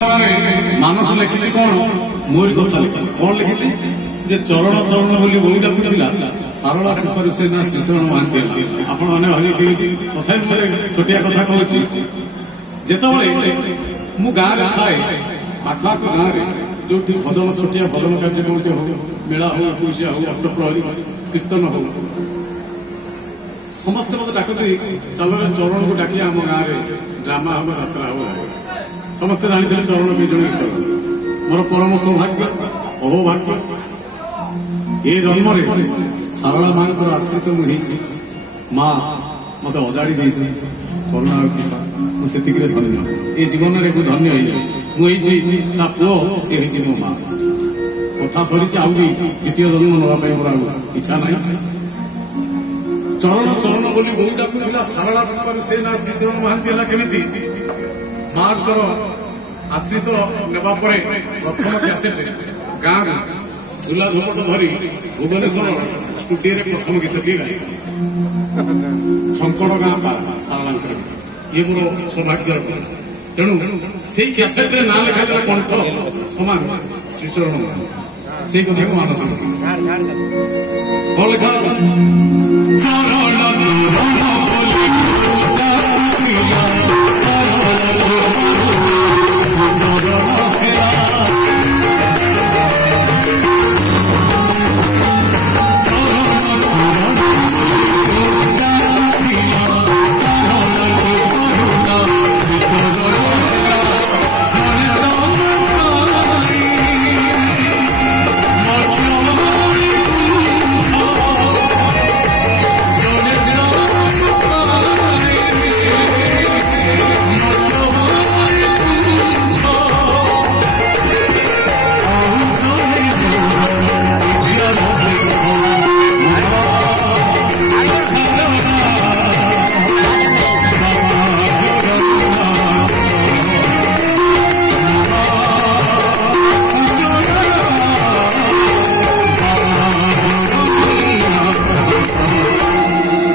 मानस लिखी कौन मोर कथा लिखी कौन लिखी जे चरण चरण बोली बोली डाकुला सारला कृपा से ना श्रीचरण महांती आपण मैंने भाई कथा छोटिया कथा कहूँ जिते मु गाँव थाए आखपाख गाँव जो भजन छोटिया भजन कार्यक्रम हो मेला हो एकुशिया हो अष्टप्रहरी कीर्तन हो समस्त मत डाकती चल चरण को डाकी आम गाँव में ड्रामा हम यात्रा हो समस्ते जानी चरण विजय गीत मोर परम सौभाग्य अहोभाग्य ये जन्म सारला माँ को आश्रित मुझे माँ मत अजाड़ी करुणा कृपा मुझे धन्य ये जीवन में धन्य मुझे पुओ सी मो माँ कथा सरी आउरी द्वितीय जन्म नापी मोर इच्छा ना चरण चरण बोली बोई डाकुला सारला कृपा से ना श्रीचरण महांती है केमी माँ आश्रित नेबा प्रथम कैसेट गाँव झूला झुमट धरी भुवनेश्वर स्टूडियो प्रथम गीत टी गाय शंकर गाँ पा सारा ये मोर सौभाग्य तेणु से कैसेट ना लिखा कंठ समान श्रीचरण से कथा मानस कौन लिखा